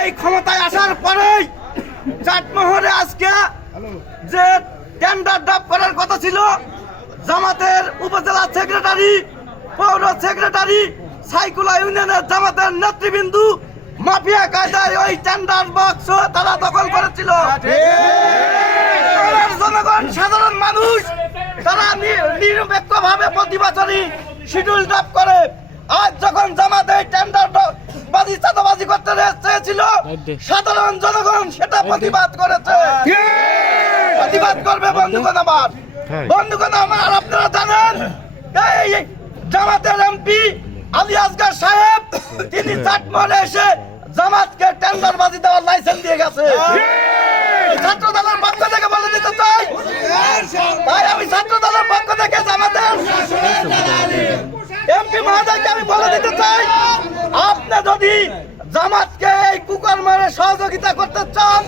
এই ক্ষমতায় আসার পরেই চাটমোহরে আজকে যে টেন্ডার ড্রাফট করার কথা ছিল, জামাতের উপজেলা সেক্রেটারি, পৌর সেক্রেটারি, সাইকুলা ইউনিয়নের জামাতের নেতৃবৃন্দু মাফিয়া কায়দায় ওই টেন্ডার বক্স তারা দখল করেছিল। জনগণ, সাধারণ মানুষ তারা নিরপেক্ষভাবে প্রতি বছরই শিডিউল ড্রাফট করে। আজ যখন জামাত এই টেন্ডার বাজি চাঁদাবাজি করতে চেয়েছিল, সাধারণ জনগণ সেটা প্রতিবাদ করেছে। প্রতিবাদ করবে বন্ধুগণ আমার। বন্ধুগণ আমার, আপনারা জানেন এই জামাতের এমপি আলী আসগার সাহেব তিনি চাটমোহরে এসে জামাতকে টেন্ডার বাজি দেওয়ার লাইসেন্স দিয়ে গেছে। ছাত্র দলের পক্ষ থেকে বলে দিতে চাই, তাই আমি ছাত্র দলের পক্ষ থেকে জামাতের এমপি মহোদয়কে আমি বলে দিতে চাই, আপনি যদি জামাতকে এই কুকর্মের সহযোগিতা করতে চান,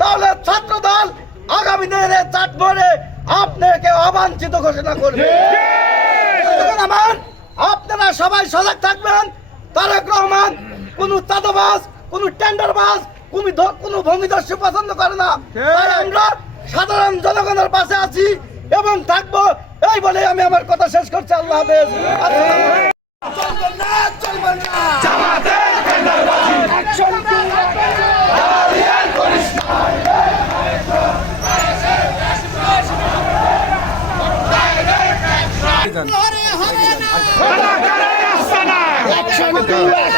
তাহলে ছাত্র দল আগামী দিনে চাটমোহরে আপনাকে অবাঞ্ছিত ঘোষণা করবে। আমার আপনারা সবাই সজাগ থাকবেন। তারেক রহমান কোন চাঁদাবাজ, কোন টেন্ডারবাজ, কোন ভূমিদস্যু পছন্দ করে না। তাই আমরা সাধারণ জনগণের পাশে আছি এবং থাকবো, এই বলে আমি আমার কথা শেষ করছি। আল্লাহ হাফেজ। Action!